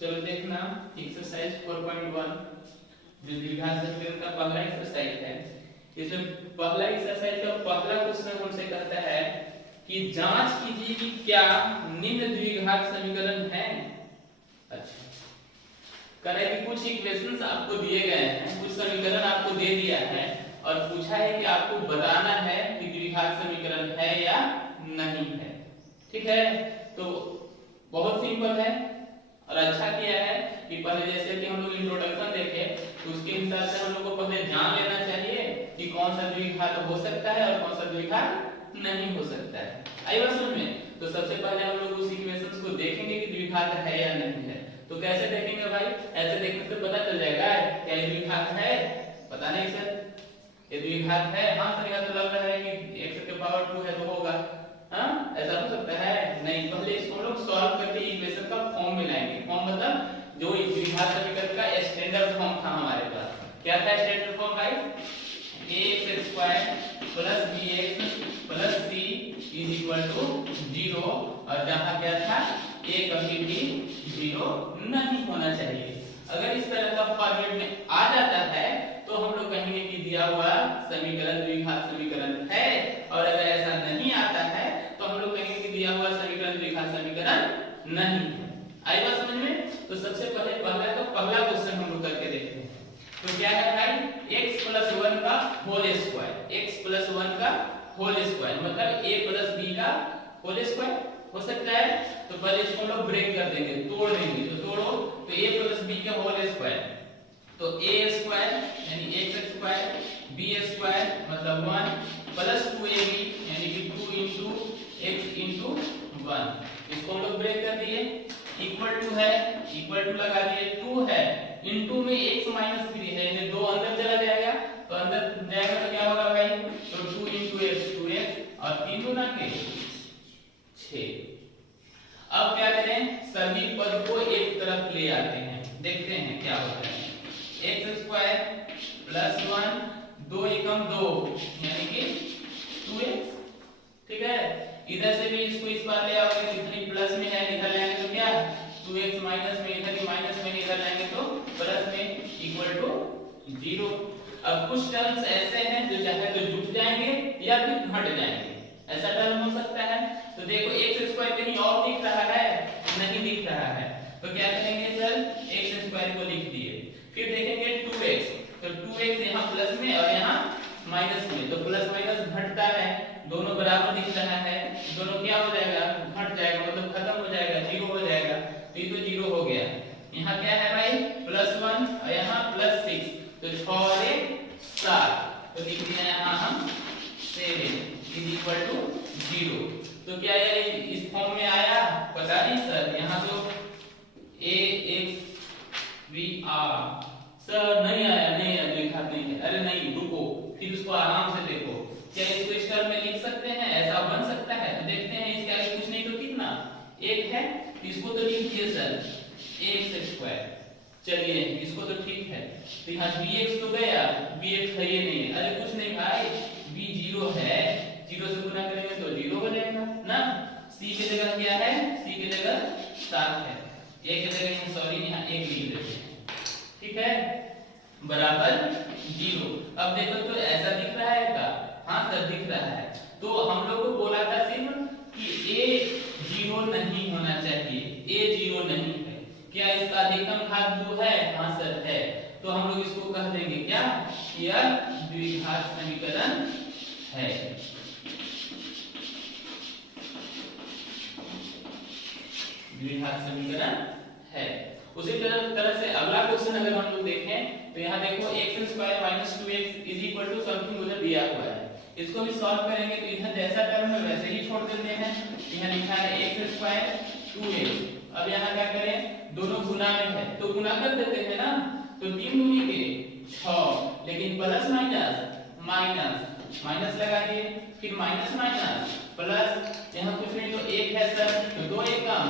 चलो देखना एक्सरसाइज 4.1 जो द्विघात समीकरण का पहला एक्सरसाइज है। इसमें पहला एक्सरसाइज का पहला क्वेश्चन हमसे कहता है कि जांच कीजिए कि क्या निम्न द्विघात समीकरण है। अच्छा, कह रहा है कि कुछ इक्वेशंस आपको दिए गए हैं, कुछ समीकरण आपको दे दिया है और पूछा है कि आपको बताना है कि द्विघात समीकरण है या नहीं है। ठीक है, तो बहुत सिंपल है और अच्छा किया है कि पहले जैसे कि हम लोग इंट्रोडक्शन देखे तो उसके हिसाब से हम लोग को पहले जान लेना चाहिए कि कौन सा द्विघात हो सकता है और कौन सा द्विघात नहीं हो सकता है। आई बात समझ में? तो सबसे पहले हम लोग उस इक्वेशंस को देखेंगे कि द्विघात है या नहीं है। तो कैसे देखेंगे भाई? ऐसे देखने से पता चल जाएगा क्या ये द्विघात है। पता नहीं सर, ये द्विघात है? हाँ सर, यह तो लग रहा है कि x के पावर 2 है तो होगा। हाँ, ऐसा हो सकता है? नहीं, पहले इसको हम लोग सॉल्व करके इक्वेशन का फॉर्म में लाएंगे। फॉर्म मतलब जो द्विघात समीकरण का स्टैंडर्ड फॉर्म था हमारे पास। क्या था स्टैंडर्ड फॉर्म भाई? ax² + bx + c = 0 और जहां क्या था a कभी भी 0 नहीं होना चाहिए। अगर इस तरह का फॉर्मेट में आ जाता है तो हम लोग कहेंगे कि दिया हुआ समीकरण द्विघात समीकरण है, और अगर ऐसा नहीं आता है तो हम लोग कहेंगे कि दिया हुआ समीकरण द्विघात समीकरण नहीं है। आई बात समझ में? तो सबसे पहले पहला क्वेश्चन हम लोग करके देखते हैं। तो क्या है भाई? x + 1 का होल स्क्वायर, x + 1 का होल स्क्वायर मतलब a + b का होल स्क्वायर हो सकता है। तो पहले इसको हम लोग ब्रेक कर देंगे, तोड़ देंगे। तो तोड़ो, तो a + b का होल स्क्वायर, तो a² यानी x² b² मतलब 1 + 2ab यानी कि 2 * x * 1। इसको हम लोग ब्रेक कर दिए। इक्वल टू है, इक्वल टू लगा दिए, 2 है इनटू में x - 3 है यानी 2 अंदर चला जाएगा, तो अंदर जाएगा तो क्या होगा भाई? तो 2 * x 2x और 3 गुना के 6। अब क्या करें? सभी पद को एक तरफ ले आते हैं, देखते हैं क्या होता है। x² + 1 2 एकम 2 यानी कि 2x। ठीक है, इधर से भी इसको इस बार ले आओगे, कितनी प्लस में है इधर लाएंगे तो क्या 2x माइनस में, इधर ही माइनस में इधर लाएंगे तो प्लस में = 0। अब कुछ टर्म्स ऐसे हैं जो चाहे तो जुट जाएंगे या फिर घट जाएंगे, ऐसा टर्म हो सकता है। तो देखो x² कहीं और दिख रहा है? नहीं दिख रहा है, तो क्या करेंगे सर? x² को लिख दिए। फिर देखेंगे 2x, तो 2x यहाँ प्लस में और यहाँ माइनस में, तो प्लस माइनस घटता है, दोनों बराबर दिख रहा है, दोनों क्या हो जाएगा? घट जाएगा, मतलब खत्म हो जाएगा, 0 हो जाएगा। तो ये तो 0 हो गया। यहाँ क्या है भाई? +1 और यहाँ +6, तो 6 और 1 7, तो लिख दिया यहाँ हम 7 = 0। तो क्या ये इस फॉर्म में आया? पता नहीं सर, यहाँ तो ax सर नहीं आया, नहीं आया, द्विघात नहीं है। अरे नहीं, रुको, फिर उसको आराम से देखो। क्या इसको इस टर्म में लिख सकते हैं? ऐसा बन सकता है? तो देखते हैं, इसके आगे कुछ नहीं तो कितना 1 है, इसको तो लिख दिए सर ax²। चलिए इसको तो ठीक है, तो यहाँ bx तो गया, bx है ये नहीं है। अरे कुछ नहीं भाई, b 0 है, 0 से गुना करेंगे तो 0 हो जाएगा ना। c की जगह क्या है? c की जगह 7 है, a की जगह सॉरी यहाँ 1 लिख देते हैं। ठीक है, बराबर 0। अब देखो तो ऐसा दिख रहा है क्या? हाँ सर दिख रहा है। तो हम लोग को बोला था सिर्फ कि a 0 नहीं होना चाहिए, a 0 नहीं है। क्या इसका अधिकतम घात 2 है? हाँ सर है। तो हम लोग इसको कह देंगे क्या? यह द्विघात समीकरण है। द्विघात समीकरण है। उसी तरह से अगला क्वेश्चन अगर हम लोग देखें तो यहाँ देखो x² - 2x = समथिंग उधर दिया हुआ है। इसको भी सॉल्व करेंगे तो इधर जैसा टर्म है वैसे ही छोड़ देते हैं। यहाँ लिखा है x² 2x। अब यहाँ क्या करें? दोनों गुना में है तो गुना कर देते हैं ना, तो 3 दूनी के 6, लेकिन प्लस माइनस माइनस माइनस लगा दिए, फिर माइनस माइनस प्लस, यहाँ कुछ नहीं तो 1 है सर, तो 2 एकम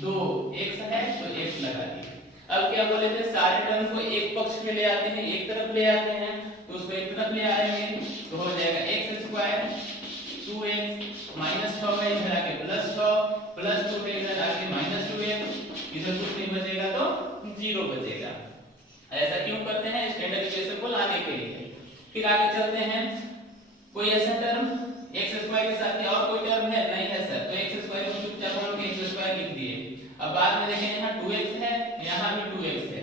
2 x है तो x लगा दिए। अब क्या बोले थे? सारे टर्म को एक पक्ष में ले आते हैं, एक तरफ ले आते हैं, तो उसको एक तरफ ले आएंगे तो हो जाएगा x² 2x - 6 का इधर आके +6 +2 के इधर आके -2x इधर कुछ नहीं बचेगा तो 0 बचेगा। ऐसा क्यों करते हैं? स्टैंडर्ड इक्वेशन को लाने के लिए। फिर आगे चलते हैं, कोई ऐसा टर्म x स्क्वायर के साथ और कोई टर्म है? नहीं है सर, तो x स्क्वायर को चुपचाप हम लोग x स्क्वायर लिख दिए। अब बाद में देखें यहाँ 2x है, यहाँ भी 2x है,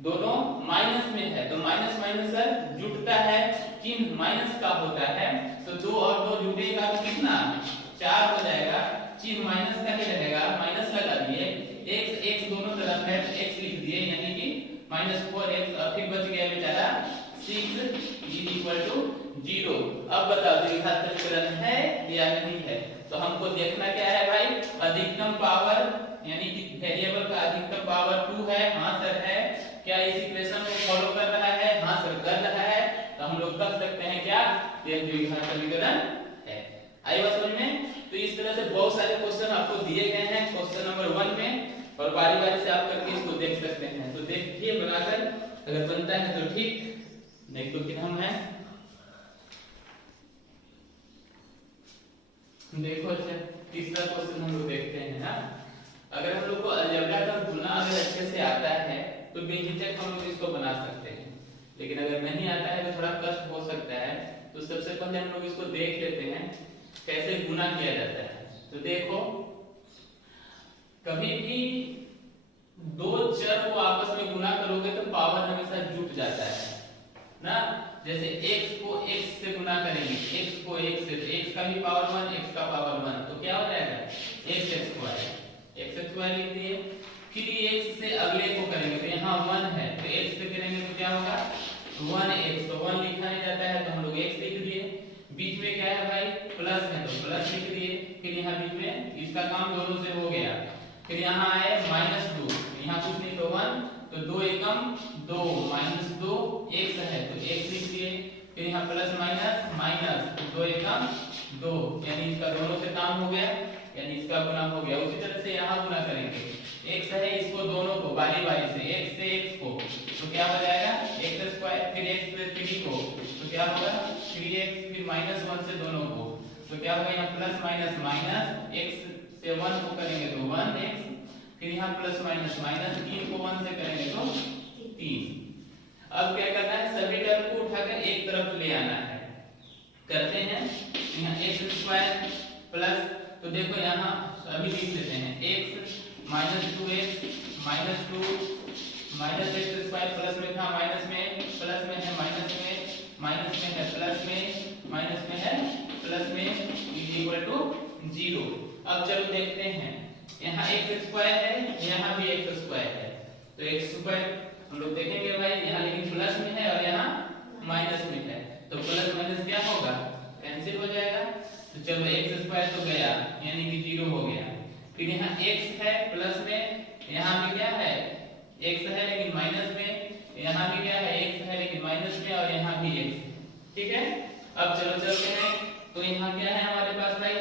दोनों माइनस में है, तो माइनस माइनस सर जुड़ता है, चिन्ह माइनस का होता है, तो 2 और 2 जुड़ेगा तो कितना 4 हो जाएगा, चिन्ह माइनस का ही रहेगा, माइनस लगा दिए, x दोनों तरफ है तो x लिख दिए, यानी कि -4x, और फिर बच गया बेचारा 6 0। अब बताओ द्विघात समीकरण है या नहीं है? तो हमको देखना क्या है भाई, अधिकतम पावर यानी कि वेरिएबल का अधिकतम पावर 2 है। हाँ सर है। क्या इस इक्वेशन को फॉलो कर रहा है? हाँ सर कर रहा है। तो हम लोग कह सकते हैं क्या, ये द्विघात समीकरण है। आई बात समझ में? तो इस तरह से बहुत सारे क्वेश्चन आपको दिए गए हैं क्वेश्चन नंबर 1 में, और बारी बारी से आप करके इसको देख सकते हैं। तो देखिए बनाकर, अगर बनता है तो ठीक, नहीं तो फिर हम है देखो। अच्छा तीसरा क्वेश्चन हम लोग देखते हैं ना। अगर हम लोग को अलजेब्रा का गुना अगर अच्छे से आता है तो बेझिझक हम लोग इसको बना सकते हैं, लेकिन अगर नहीं आता है तो थोड़ा कष्ट हो सकता है। तो सबसे पहले हम लोग इसको देख लेते हैं कैसे गुना किया जाता है। तो देखो, कभी भी दो चर को आपस में गुना करोगे तो पावर हमेशा जुट जाता है ना। जैसे x को x से गुना करेंगे, x को x से, तो x का भी पावर 1, x का पावर 1, तो क्या हो जाएगा x स्क्वायर लिख दिए। फिर x से अगले को करेंगे, तो यहाँ 1 है, तो x से करेंगे तो क्या होगा 1x, तो 1 लिखा नहीं जाता है तो हम लोग x लिख दिए। बीच में क्या है भाई, प्लस है तो प्लस लिख दिए। फिर यहाँ बीच में इसका काम दोनों से हो गया। फिर यहाँ आए -2, यहाँ कुछ नहीं तो 1, तो 2 एकम 2, -2 x है तो x लिख दिए। फिर यहाँ प्लस माइनस माइनस, 2 एकम 2, यानी इसका दोनों से काम हो गया, यानी इसका गुना हो गया। उसी तरह से यहाँ गुना करेंगे, x है इसको दोनों को बारी बारी से, x से x को, तो क्या हो जाएगा x स्क्वायर, फिर x से 3 को, तो क्या होगा 3x, फिर -1 से दोनों को, तो क्या होगा यहाँ प्लस माइनस माइनस, x से 1 को करेंगे तो 1x, फिर यहाँ प्लस माइनस माइनस, 3 को 1 से करेंगे तो 3। अब क्या करना है, सभी टर्म को उठाकर एक तरफ ले आना है। करते हैं, यहाँ x स्क्वायर प्लस, तो देखो यहाँ अभी लिख लेते हैं x -2x -2 -x square, plus में था माइनस में, प्लस में है माइनस में, माइनस में है प्लस में, माइनस में है प्लस में, इक्वल टू 0। अब चलो देखते हैं, यहाँ x स्क्वायर है, यहाँ भी x स्क्वायर है, तो x स्क्वायर हम लोग देखेंगे भाई, यहाँ लेकिन प्लस में है और यहाँ माइनस में है, तो प्लस माइनस क्या होगा, कैंसिल हो जाएगा। तो चलो x स्क्वायर तो गया, यानी कि 0 हो गया। फिर यहाँ x है प्लस में, यहाँ भी क्या है x है लेकिन माइनस में, यहाँ भी क्या है x है लेकिन माइनस में, और यहाँ भी x, ठीक है। अब चलो चलते हैं, तो यहाँ क्या है हमारे पास भाई,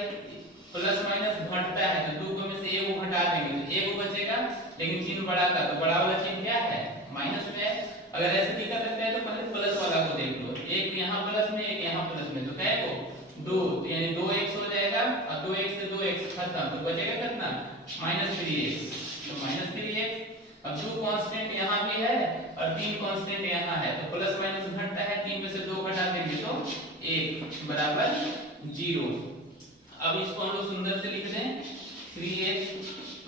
प्लस माइनस घटता है, तो 2 में से 1 घटा देंगे तो 1 बचेगा, लेकिन चिन्ह बड़ा का, तो बड़ा वाला चिन्ह क्या है माइनस में है। अगर ऐसे नहीं कर सकते हैं तो पहले प्लस वाला को देख लो, एक यहाँ प्लस में, एक यहाँ प्लस में, तो क्या है 2, यानी 2x हो जाएगा, और 2x से 2x खत्म, तो बचेगा कितना -3x, तो -3x। अब 2 कांस्टेंट यहाँ भी है और 3 कांस्टेंट यहाँ है, तो प्लस माइनस घटता है, 3 में से 2 घटा देंगे तो 1 बराबर 0। अब इसको हम लोग सुंदर से लिख दें, 3x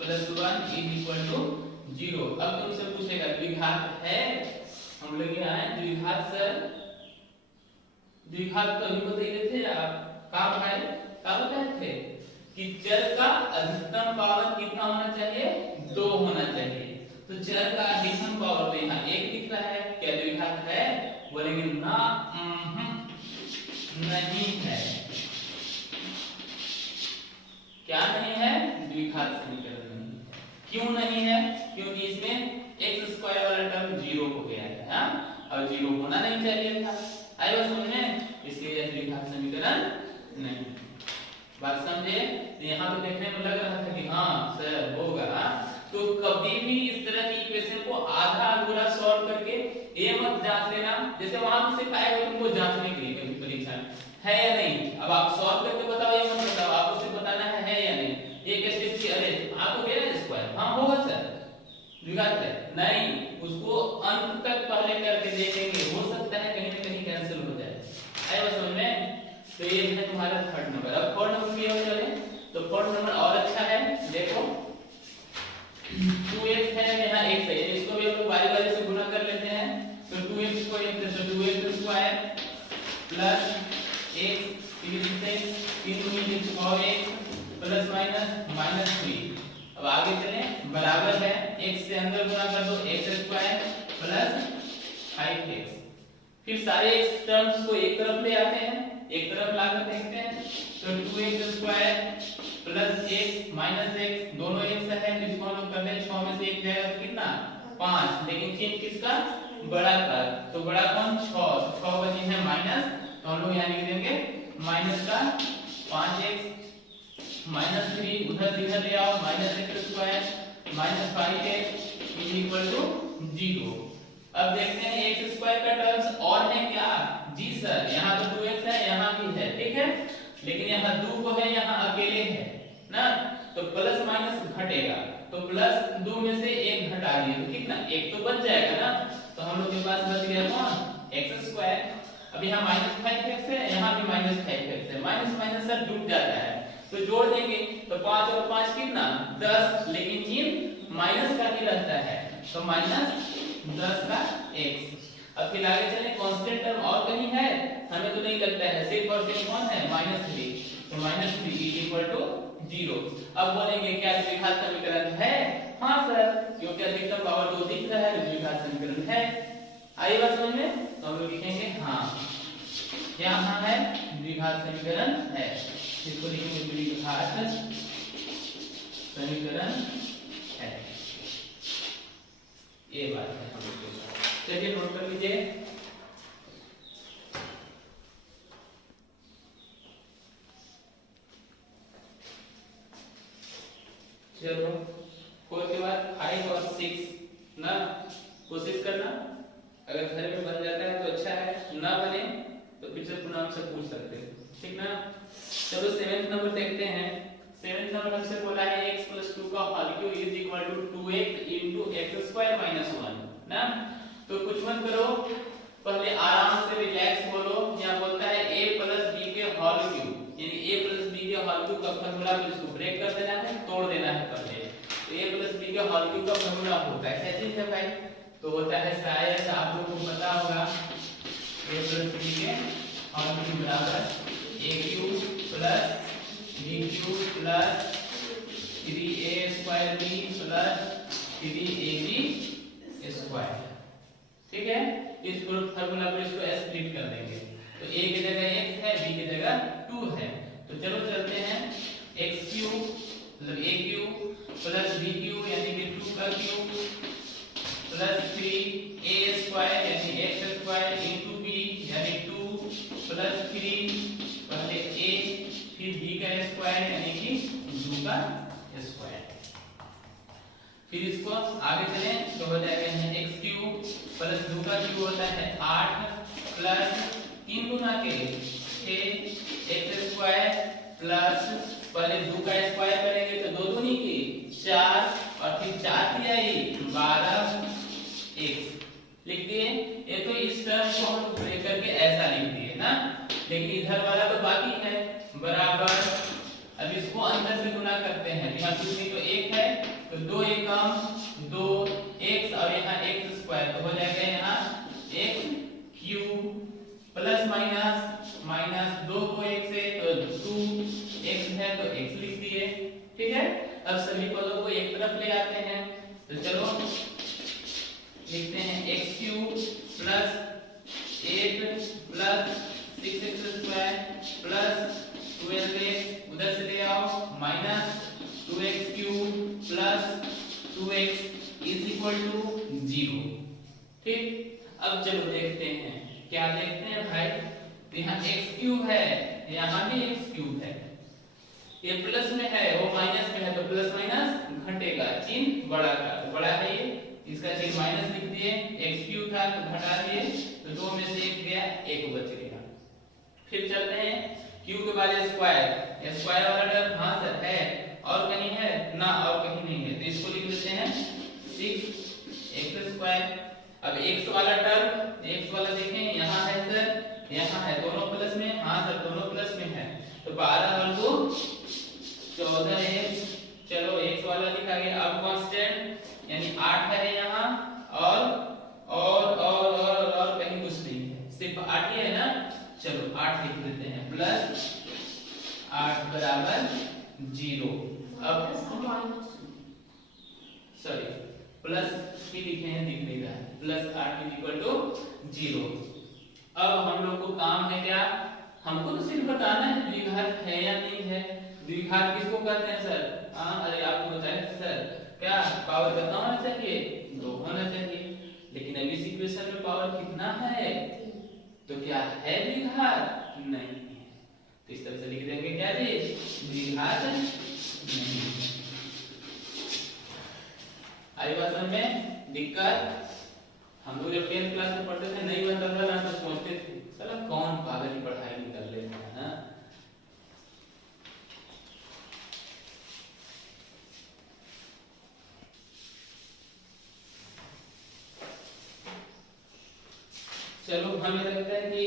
+ 1 = 0। अब तुमसे पूछेगा द्विघात है, हम लोग यहाँ है द्विघात सर, द्विघात तो अभी बता ही थे आप, कहाँ भाई क्या बताए थे कि चर का अधिकतम पावर कितना होना चाहिए, 2 होना चाहिए। तो चर का अधिकतम पावर तो यहाँ 1 दिख रहा है, क्या द्विघात है, बोलेंगे ना नहीं है। क्या नहीं है, द्विघात समीकरण नहीं है। क्यों नहीं है, क्योंकि इसमें x स्क्वायर वाला टर्म 0 हो गया है, हाँ, और 0 होना नहीं चाहिए था। आई बात समझ में, इसलिए यह द्विघात समीकरण नहीं। बात समझे? यहाँ तो देखने में लग रहा था कि हाँ सर होगा, तो कभी भी इस तरह की इक्वेशन को आधा अधूरा सॉल्व करके ये मत जांच लेना, जैसे वहां पे सिखाया हो तुमको जांचने के लिए कभी परीक्षा है या नहीं। अब आप सॉल्व करके बताओ, ये मत बताओ, आपको सिर्फ बताना है या नहीं। एक स्टेप की, अरे आपको दे रहा है स्क्वायर, हाँ होगा सर, द्विघात है नहीं, उसको अंत तक पहले करके देखेंगे, हो सकता है कहीं ना कहीं कैंसिल हो जाए। आया बात समझ में? तो ये है तुम्हारा थर्ड नंबर। अब फोर्थ नंबर की ओर चले तो फोर्थ नंबर और अच्छा है, देखो 2x है यहाँ x है, इसको भी हम लोग बारी बारी से गुना कर लेते हैं। तो 2x को 1 से 2x स्क्वायर प्लस x, फिर से 3 गुना 6x प्लस माइनस 3। अब आगे चले, बराबर है x से अंदर गुना कर दो, x स्क्वायर प्लस 5x। फिर सारे x टर्म्स को एक तरफ ले आते हैं, एक तरफ लाकर देखते हैं। तो 2x square plus x minus x, दोनों x है, जिसको हम लोग करते हैं 6 में से 1 जाएगा तो कितना 5, लेकिन चिन्ह किसका, बड़ा का। तो बड़ा कौन, 6 का चिन्ह है माइनस, तो हम लोग यहाँ लिख देंगे माइनस का 5x माइनस 3, उधर से इधर ले आओ, minus x square minus 5x is equal to 0। अब देखते हैं x स्क्वायर का टर्म्स और है क्या, जी सर, यहाँ तो 2x है, यहाँ भी है, ठीक है, लेकिन यहाँ 2 को है, यहाँ अकेले है ना, तो प्लस माइनस घटेगा, तो प्लस 2 में से 1 घटा दिए तो कितना, 1 तो बच जाएगा ना। तो हम लोग के पास बच गया कौन, x स्क्वायर। अब यहाँ माइनस 5x है, यहाँ भी माइनस 5x है, माइनस माइनस सर जुड़ जाता है, तो जोड़ देंगे तो 5 और 5 कितना 10, लेकिन चिन्ह माइनस का ही रहता है, तो माइनस 10 का x। अब फिर आगे चले, कांस्टेंट टर्म और कहीं है, हमें तो नहीं लगता है, सिर्फ और सिर्फ कौन है, -3, तो -3 इज इक्वल टू 0। अब बोलेंगे क्या द्विघात समीकरण है, हाँ सर, क्योंकि अधिकतम पावर 2 दिख रहा है, द्विघात समीकरण है। आइए बात समझ में, तो हम लोग लिखेंगे हाँ, यहाँ है द्विघात समीकरण है, इसको लिखेंगे द्विघात समीकरण है, ये बात है। चलिए नोट कर लीजिए, चलो 4 के बाद 5 और 6 ना, कोशिश करना, अगर घर में बन जाता है तो अच्छा है, ना बने तो फिर से पुनः हमसे पूछ सकते हो, ठीक ना। चलो 7th नंबर देखते हैं। 7th नंबर हमसे बोला है x + 2 का whole cube is equal to 2x * x² - 1 ना। तो कुछ मत करो, पहले आराम से रिलैक्स बोलो। यहाँ बोलता है a + b के होल क्यूब, यानी a + b के होल क्यूब का फार्मूला को इसको ब्रेक कर देना है, तोड़ देना है पहले। तो a + b के होल क्यूब का फार्मूला होता है क्या चीज है भाई, तो होता है, शायद आप लोगों को पता होगा, a + b के होल क्यूब बराबर a³ + b³ + 3a² b + 3ab², ठीक है। इस फार्मूला को इसको स्प्लिट कर देंगे, तो a की जगह x है, b की जगह 2 है, तो चलो चलते हैं, x³ मतलब a³ + b³ यानी कि 2 का क्यूब प्लस 3a² यानी x² * b यानी 2 + 3 पहले a फिर b का स्क्वायर यानी कि 2 का स्क्वायर। फिर इसको आगे चलें तो हो जाएगा x³ + 2 का क्यूब होता है 8 प्लस 3 गुना के 6 x² प्लस पहले 2 का स्क्वायर करेंगे तो 2 दूनी की 4 और फिर 4 की आई 12 x लिख दिए। ये तो इस टर्म को हम ब्रेक करके ऐसा लिख दिए ना, लेकिन इधर वाला तो बाकी है, बराबर। अब इसको अंदर से गुना करते हैं, यहाँ कुछ नहीं तो 1 है, तो 2 एकम 2 x और यहाँ x², तो हो जाएगा यहाँ x³ प्लस माइनस 2 को 1 से तो 2x है तो x लिख दिए, ठीक है। अब सभी पदों को एक तरफ ले आते हैं, तो चलो लिखते हैं x³ plus 8 plus 6x² plus 12x, उधर से ले आओ minus 2x³ plus 2x is equal to 0, ठीक। अब चलो देखते हैं, क्या देखते हैं भाई, यहाँ x³ है, यहाँ भी x³ है, ये प्लस में है वो माइनस में है, तो प्लस माइनस घटेगा, चिन्ह बड़ा का, तो बड़ा है ये, इसका चिन्ह माइनस लिख दिए, x³ था तो घटा दिए, तो 2 में से 1 गया, 1 बच गया। फिर चलते हैं q के बाद स्क्वायर वाला टर्म हाँ सर है, और कहीं है ना, और कहीं नहीं है, तो इसको लिख लेते हैं 6 स्क्वायर। अब x वाला टर्म, x वाला देखें यहाँ है सर, यहाँ है, दोनों प्लस में, हाँ सर दोनों प्लस में है, तो 12 हमको 14x, चलो x वाला लिखा गया। अब कांस्टेंट यानी 8 है यहाँ, और कहीं कुछ नहीं है, सिर्फ 8 ही है ना, चलो 8 लिख देते हैं, प्लस 8 बराबर 0। अब सॉरी प्लस भी लिखे हैं, दिख नहीं रहा है, प्लस 8 इज इक्वल टू 0। अब हम लोग को काम है क्या, हमको तो सिर्फ बताना है द्विघात है या नहीं है। द्विघात किसको कहते हैं सर, अरे आपको बताया सर, क्या पावर कितना होना चाहिए, 2 होना चाहिए, लेकिन अभी इस इक्वेशन में पावर कितना है, तो क्या है द्विघात, नहीं है, तो इस तरह से लिख देंगे क्या जी, द्विघात नहीं है। आई बात में दिक्कत, हम लोग जब 10th क्लास में पढ़ते थे नहीं बनता था ना, तो सोचते थे साला कौन पागल की पढ़ाई निकल लेता है ना। चलो हमें लगता है कि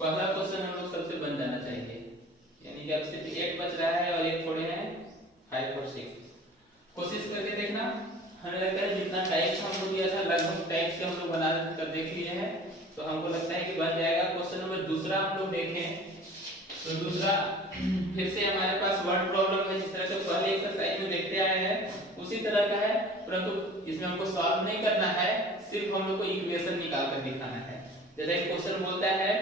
पहला क्वेश्चन हम लोग सबसे बन जाना चाहिए, यानी कि अब सिर्फ 1 बच रहा है और एक छोड़े हैं 5 और 6। कोशिश करके देखना, हमें लगता है जितना टाइप्स हम लोग किया था लगभग टाइप्स के हम लोग बना कर देख लिए हैं, तो हमको लगता है कि बन जाएगा। क्वेश्चन नंबर दूसरा हम लोग देखें, तो दूसरा फिर से हमारे पास वर्ड प्रॉब्लम है, जिस तरह से पहले एक्सरसाइज में देखते आए हैं उसी तरह का है, परंतु इसमें हमको सॉल्व नहीं करना है, सिर्फ हम लोग को इक्वेशन निकाल कर दिखाना है। जैसे क्वेश्चन बोलता है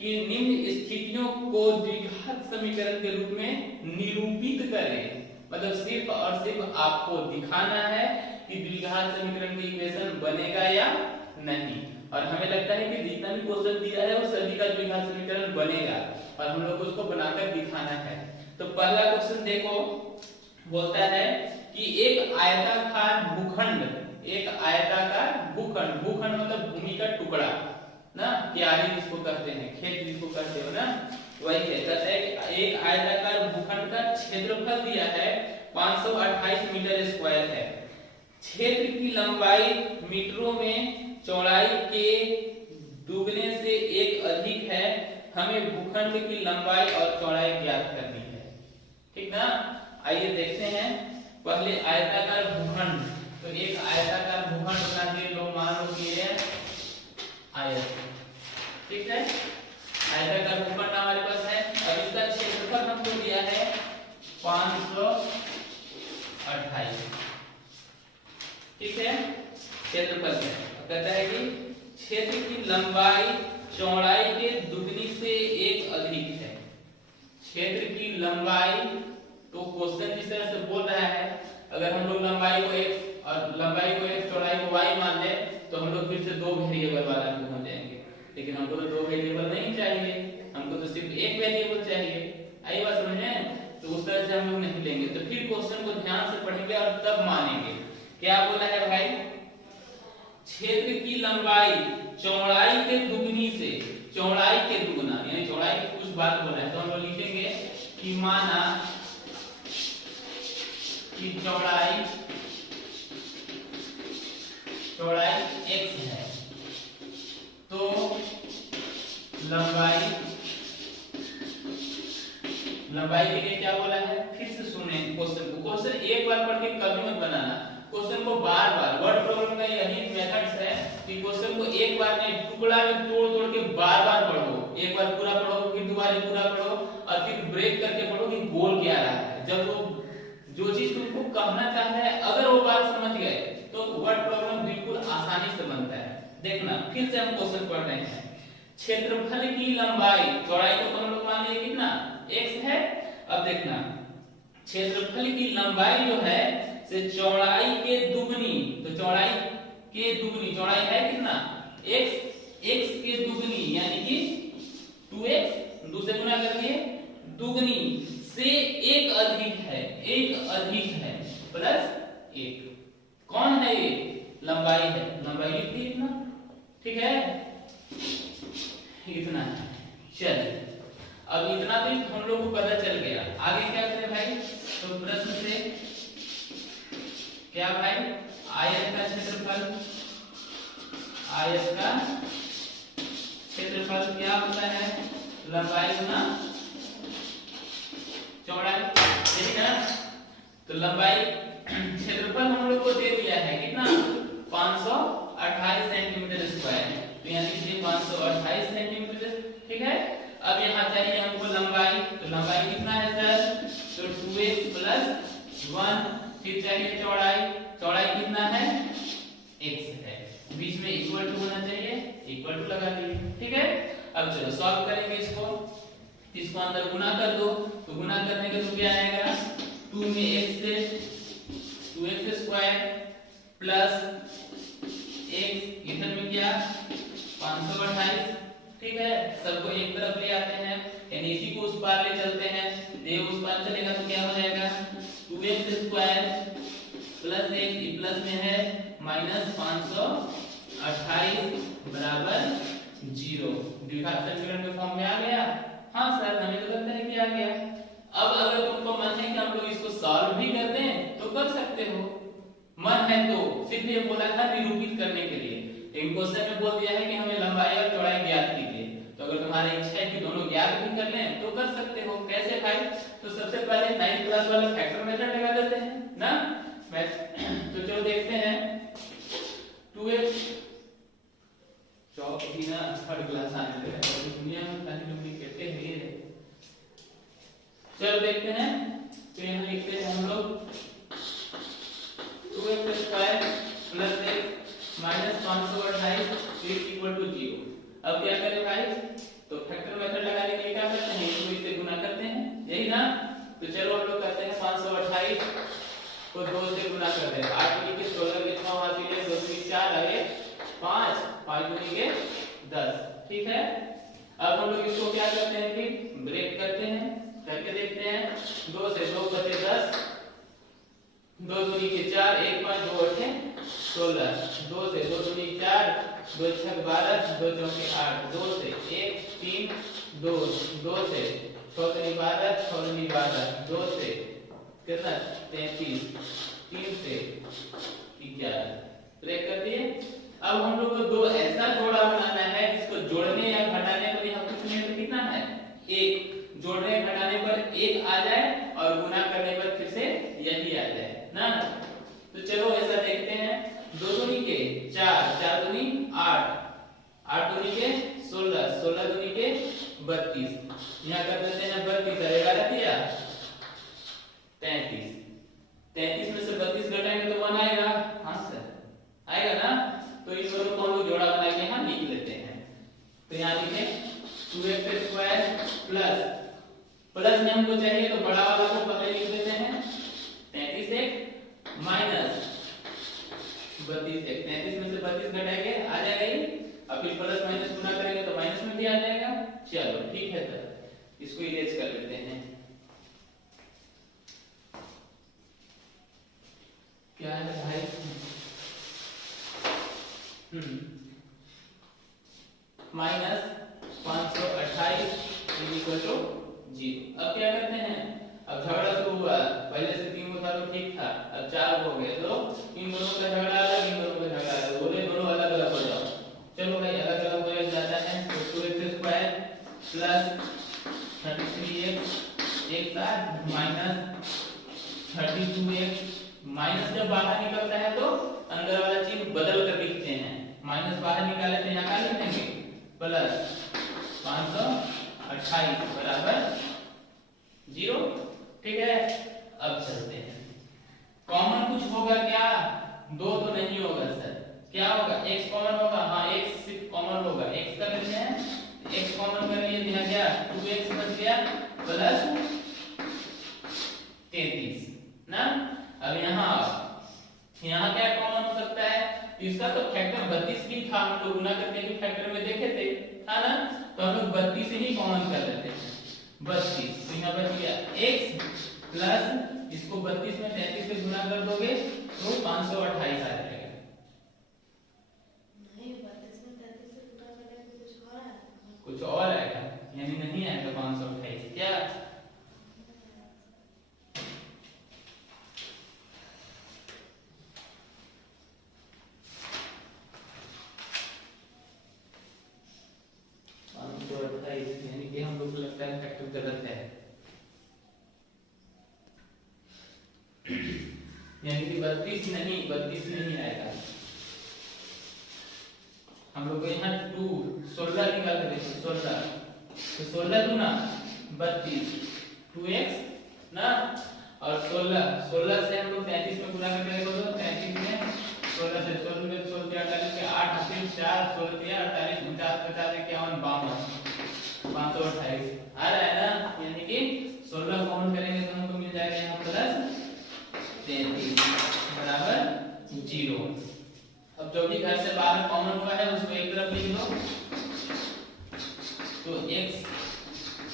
कि निम्न स्थितियों को द्विघात समीकरण के रूप में निरूपित करें, मतलब सिर्फ और सिर्फ आपको दिखाना है कि द्विघात समीकरण की इक्वेशन बनेगा या नहीं। और हमें लगता है कि जितना भी क्वेश्चन दिया है वो सभी का द्विघात समीकरण बनेगा और हम लोग को उसको बनाकर दिखाना है। तो पहला क्वेश्चन देखो, बोलता है कि एक आयताकार भूखंड, एक आयताकार भूखंड, भूखंड मतलब भूमि का टुकड़ा ना, क्यारी जिसको कहते हैं, खेत जिसको कहते हो ना, वही है। कहते हैं कि एक आयताकार भूखंड का क्षेत्रफल दिया है 528 मीटर स्क्वायर है, क्षेत्र की लंबाई मीटरों में चौड़ाई के दुगने से 1 अधिक है, हमें भूखंड की लंबाई और चौड़ाई ज्ञात करनी है। ठीक ना, आइए देखते हैं। पहले आयताकार भूखंड, तो एक आयताकार भूखंड बना दिए, लोग मान लो कि ये आयत, ठीक है, आयताकार भूखंड हमारे पास है। अब इसका क्षेत्रफल हमको दिया है 528, ठीक है, क्षेत्रफल है। कहता है कि क्षेत्र की लंबाई चौड़ाई के दुगनी से 1 अधिक है, क्षेत्र की लंबाई, तो क्वेश्चन जिस तरह से बोल रहा है, अगर हम लोग लंबाई को x और लंबाई को x चौड़ाई को y मान ले, तो हम लोग फिर से 2 वेरिएबल वाला में पहुंच जाएंगे, लेकिन हमको तो 2 वेरिएबल नहीं चाहिए, हमको तो सिर्फ 1 वेरिएबल चाहिए। आई बात समझ में, तो उस तरह से हम लोग नहीं लेंगे। तो फिर क्वेश्चन को ध्यान से पढ़ेंगे और तब मानेंगे। क्या बोला है भाई, क्षेत्र की लंबाई चौड़ाई के दुगनी से, चौड़ाई के दुगना यानी चौड़ाई की कुछ बात बोला है, तो हम लोग लिखेंगे कि माना कि चौड़ाई x है, तो लंबाई के लिए क्या बोला है, फिर से सुने क्वेश्चन को। क्वेश्चन एक बार पढ़ के कभी मत बनाना, क्वेश्चन को बार बार, वर्ड प्रॉब्लम का यही मेथड्स है कि क्वेश्चन को एक बार नहीं, टुकड़ा में तोड़ तोड़ के बार बार पढ़ो। एक बार पूरा पढ़ो, फिर दोबारा पूरा पढ़ो और फिर ब्रेक करके पढ़ो कि बोल क्या रहा है। जब वो जो चीज तुमको कहना चाहता है अगर वो बात समझ गए तो वर्ड प्रॉब्लम बिल्कुल आसानी से बनता है। देखना, फिर से हम क्वेश्चन पढ़ रहे हैं। क्षेत्रफल की लंबाई, चौड़ाई को हम लोग मान लिए कितना x है। अब देखना, क्षेत्रफल की लंबाई जो है से चौड़ाई के दुगनी, तो चौड़ाई के दुगनी, चौड़ाई है कितना x के दुगनी यानी कि 2x, 2 से गुना कर दिए, दुगनी से 1 अधिक है, 1 अधिक है प्लस 1। कौन है ये, लंबाई है, लंबाई लिख दी इतना, ठीक है, इतना है। चलिए, अब इतना तो हम लोग को पता चल गया, आगे क्या करें भाई, तो प्रश्न से क्या भाई, आयत का क्षेत्रफल क्या होता है? लंबाई गुना चौड़ाई, ठीक है। तो लंबाई क्षेत्रफल हम लोग को दे दिया है कितना? 528 सेंटीमीटर स्क्वायर। तो यहाँ लीजिए 528 सेंटीमीटर, ठीक है। अब यहाँ चाहिए हमको लंबाई, तो लंबाई कितना है सर? तो 2x + 1। फिर चाहिए चौड़ाई, चौड़ाई कितना है? x है। बीच में इक्वल टू होना चाहिए, इक्वल टू लगा दिए, ठीक है। अब चलो सॉल्व करेंगे इसको अंदर गुना कर दो। तो गुना करने का तो क्या आएगा? 2 में x से 2x स्क्वायर प्लस x इधर में क्या 528, ठीक है। सबको एक तरफ ले आते हैं, यानी इसी को उस पार ले चलते हैं। ये उस पार चलेगा तो क्या हो जाएगा? 2x square plus x plus में है -528 बराबर 0। द्विघात समीकरण के फॉर्म में आ गया। हाँ सर, हमें तो लगता है कि आ गया। अब अगर तुमको मन है कि हम लोग इसको सॉल्व भी कर दें तो कर सकते हो, मन है तो। सिर्फ ये बोला था निरूपित करने के लिए। एक क्वेश्चन में बोल दिया है कि हमें लंबाई और चौड़ाई ज्ञात कीजिए, तो अगर तुम्हारी इच्छा है कि दोनों ज्ञात भी कर लें तो कर सकते हो। कैसे भाई? तो सबसे पहले 9th क्लास वाला फैक्टर मेथड लगा देते हैं ना। तो जो देखते हैं 2x चौक भी ना थर्ड क्लास आने दे रहा है, दुनिया में खाली डुप्लीकेट है ये। चलो देखते हैं। तो यहाँ लिखते हैं हम लोग 2x square plus x minus 528 equal to 0। अब क्या करें भाई? तो फैक्टर मेथड लगाने के लिए क्या करते हैं? इसको इससे गुना करते हैं, यही ना। तो चलो हम लोग करते हैं 528 को 2 से गुना करते हैं। 8 के 16 कितना हुआ? 2 से 4 आए 5, 5 के 10, ठीक है। अब हम लोग इसको क्या करते हैं? फिर ब्रेक करते हैं, करके देखते हैं। 2 से 2 बचे 10, 2 दूनी के 4, 1 5 2 8 16, 2 से 2 दूनी 4, 2 6 12, 2 चौके 8, 2 से 1 3 2, 2 से 6 दूनी 12, 6 दूनी 12, 2 से कितना 33, 3 से 11, ब्रेक कर दिए। अब हम लोग को दो ऐसा जोड़ा बनाना है जिसको जोड़ने या घटाने पर यहाँ कुछ नहीं तो कितना है? 1। जोड़ने घटाने पर 1 आ जाए और गुना करने पर फिर से यही आ जाए ना। तो चलो ऐसा देखते हैं। 2 दूनी के 4, 4 दूनी 8, 8 दूनी के 16, 16 दूनी के 32। यहाँ कर देते हैं 32 और 11 दिया 33। 33 में से 32 घटाएंगे तो 1 आएगा। हाँ सर आएगा ना। तो इन दोनों को हम लोग जोड़ा बना के यहाँ लिख लेते हैं। तो यहाँ लिखें 2x स्क्वायर प्लस में हमको चाहिए तो बड़ा वाला को पहले लिख देते हैं 33x माइनस 32x। 33 में से 32 घटाएंगे आ जाएगा ये, और फिर प्लस माइनस गुना करेंगे तो माइनस में भी आ जाएगा। चलो ठीक है सर, इसको इरेज कर लेते हैं। क्या है भाई? Minus 528 equal to 0। अब क्या करते हैं? अब झगड़ा शुरू हुआ, पहले से 3 था तो ठीक था, अब 4 हो गए तो इन दोनों का झगड़ा अलग, इन दोनों का झगड़ा अलग, बोले दोनों अलग अलग हो जाओ। चलो भाई अलग अलग हो जाता है। तो 2x स्क्वायर प्लस 33x एक साथ माइनस 32x। माइनस जब बाहर निकलता है तो अंदर वाला चिन्ह बदल कर लिखते हैं। माइनस बाहर निकाले तो यहाँ क्या लिखेंगे? प्लस 528 बराबर 0, ठीक है। अब चलते हैं, कॉमन कुछ होगा क्या? 2 तो नहीं होगा सर, क्या होगा? x कॉमन होगा। हाँ x सिर्फ कॉमन होगा, x कर लेते हैं। x कॉमन कर लिए तो यहाँ क्या 2x बच गया प्लस 33 ना। अब यहाँ क्या कॉमन हो सकता है? इसका तो फैक्टर 32 भी था, हम लोग गुना करके भी फैक्टर में देखे थे, था ना। तो हम लोग 32 ही कॉमन कर लेते हैं। 32 तो यहाँ बच गया x प्लस इसको 32 में 33 से गुना कर दोगे तो 528 आ जाएगा। नहीं 32 में 33 से गुना करेंगे तो कुछ और आएगा, यानी नहीं आएगा 528। क्या यानी कि 32 नहीं आएगा। हम लोग को यहाँ 16 निकाल के देखो 16, तो 16 दूना 32 2x ना, और 16 से हम लोग 33 में गुणा करके देखो तो 33 में 16 से 16 में 16 48 के 8 हासिल 4 16 48 49 50 51 52 528 आ रहा है ना, यानी कि 16 कॉमन करेंगे तो हमको मिल जाएगा यहाँ प्लस 33 बराबर 0। अब जो भी घर से बाहर कॉमन हुआ है उसको एक तरफ लिख लो, तो x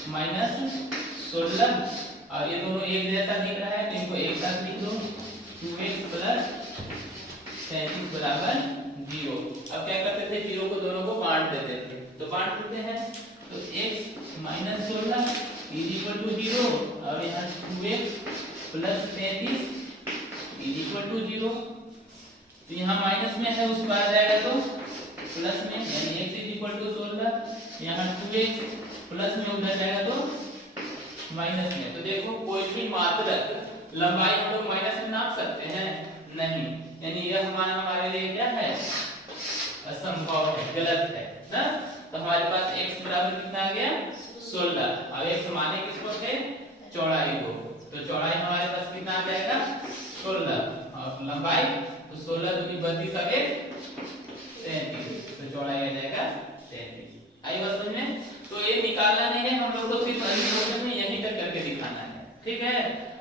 माइनस 16 और ये दोनों एक जैसा दिख रहा है तो इनको एक साथ लिख दो 2x प्लस 37 बराबर 0। अब क्या करते थे, 0 को दोनों को बांट देते थे, तो बांट देते हैं, तो x minus 16 is equal to 0 और यहाँ 2x plus 33 is equal to 0। तो यहाँ माइनस में है उसको आ जाएगा तो प्लस में, यानी x इज इक्वल टू 16, यहाँ 2x प्लस में उधर जाएगा तो माइनस में। तो देखो कोई भी मात्रक लंबाई हम लोग माइनस में नाप सकते हैं नहीं, यानी यह मान हमारे लिए क्या है, असंभव है, गलत है ना। तो हमारे पास x बराबर कितना आ गया 16, अब x माने किसको थे, चौड़ाई को, तो चौड़ाई हमारे पास कितना आ जाएगा 16 और लंबाई तो 16 दूनी 32 आगे 33, तो चौड़ाई आ जाएगा 33। आई बात समझ में। तो ये निकालना नहीं है, हम लोग को सिर्फ अगले क्वेश्चन में यहीं तक करके दिखाना है, ठीक है।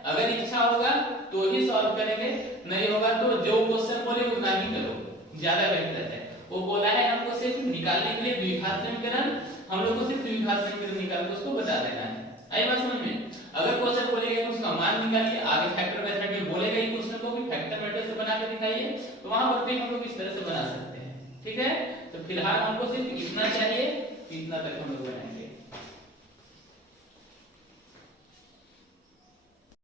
अगर इच्छा होगा तो ही सॉल्व करेंगे, नहीं होगा तो जो क्वेश्चन बोले उतना ही करो, ज्यादा बेहतर है। वो बोला है हमको सिर्फ निकालने के लिए द्विघात समीकरण, हम लोग को सिर्फ द्विघात समीकरण निकाल के उसको बता देना है। आई बात समझ में। अगर क्वेश्चन बोलेगा कि उसका मान निकालिए, आगे फैक्टर मेथड में बोलेगा ही क्वेश्चन को कि फैक्टर मेथड से बना के दिखाइए, तो वहां पर भी हम लोग इस तरह से बना सकते हैं, ठीक है। तो फिलहाल हमको सिर्फ इतना चाहिए, इतना तक हम लोग बनाएंगे।